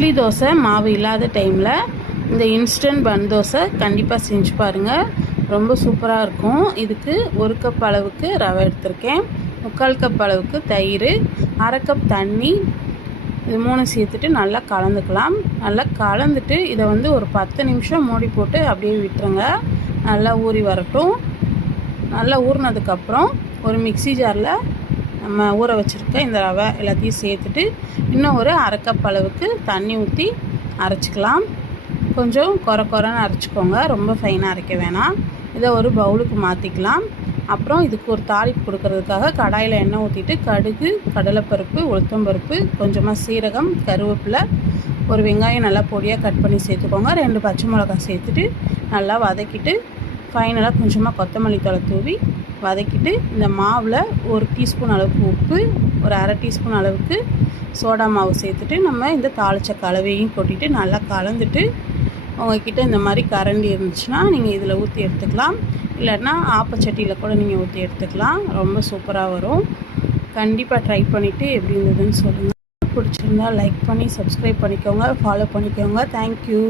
இட்லி தோசை மாவு இல்லாத டைமில் இந்த இன்ஸ்டன்ட் பன் தோசை கண்டிப்பாக செஞ்சு பாருங்கள். ரொம்ப சூப்பராக இருக்கும். இதுக்கு 1 கப் அளவுக்கு ரவை எடுத்திருக்கேன், 3/4 கப் அளவுக்கு தயிர், 1/2 கப் தண்ணி, இது 3 சேர்த்துட்டு நல்லா கலந்துக்கலாம். நல்லா கலந்துட்டு இதை ஒரு 10 நிமிஷம் மூடி போட்டு அப்படியே விட்டுருங்க. நல்லா ஊறி வரட்டும். நல்லா ஊறினதுக்கப்புறம் ஒரு மிக்ஸி ஜாரில் நம்ம ஊற வச்சுருக்க இந்த ரவை எல்லாத்தையும் சேர்த்துட்டு இன்னும் ஒரு 1/2 கப் அளவுக்கு தண்ணி ஊற்றி அரைச்சிக்கலாம். கொஞ்சம் குறைன்னு அரைச்சிக்கோங்க, ரொம்ப ஃபைனாக அரைக்க வேணாம். இதை ஒரு பவுலுக்கு மாற்றிக்கலாம். அப்புறம் இதுக்கு ஒரு தாளிப்பு கொடுக்கறதுக்காக கடாயில் எண்ணெய் ஊற்றிட்டு கடுகு, கடலைப்பருப்பு, உளுத்தம்பருப்பு, கொஞ்சமாக சீரகம், கருவேப்பிலை, ஒரு வெங்காயம் நல்லா பொடியாக கட் பண்ணி சேர்த்துக்கோங்க. 2 பச்சை மிளகாய் சேர்த்துட்டு நல்லா வதக்கிட்டு ஃபைனலாக கொஞ்சமாக கொத்தமல்லி தழை தூவி வதக்கிட்டு இந்த மாவில் 1 டீஸ்பூன் அளவுக்கு உப்பு, ஒரு 1/2 டீஸ்பூன் அளவுக்கு சோடா மாவு சேர்த்துட்டு நம்ம இந்த தாளித்த கலவையும் கொட்டிட்டு நல்லா கலந்துட்டு உங்கள்கிட்ட இந்த மாதிரி கரண்டி இருந்துச்சுன்னா நீங்கள் இதில் ஊற்றி எடுத்துக்கலாம். இல்லைன்னா ஆப்பச்சட்டியில் கூட நீங்கள் ஊற்றி எடுத்துக்கலாம். ரொம்ப சூப்பராக வரும். கண்டிப்பாக ட்ரை பண்ணிவிட்டு எப்படி இருந்ததுன்னு சொல்லுங்கள். பிடிச்சிருந்தா லைக் பண்ணி சப்ஸ்கிரைப் பண்ணிக்கோங்க, ஃபாலோ பண்ணிக்கோங்க. தேங்க்யூ.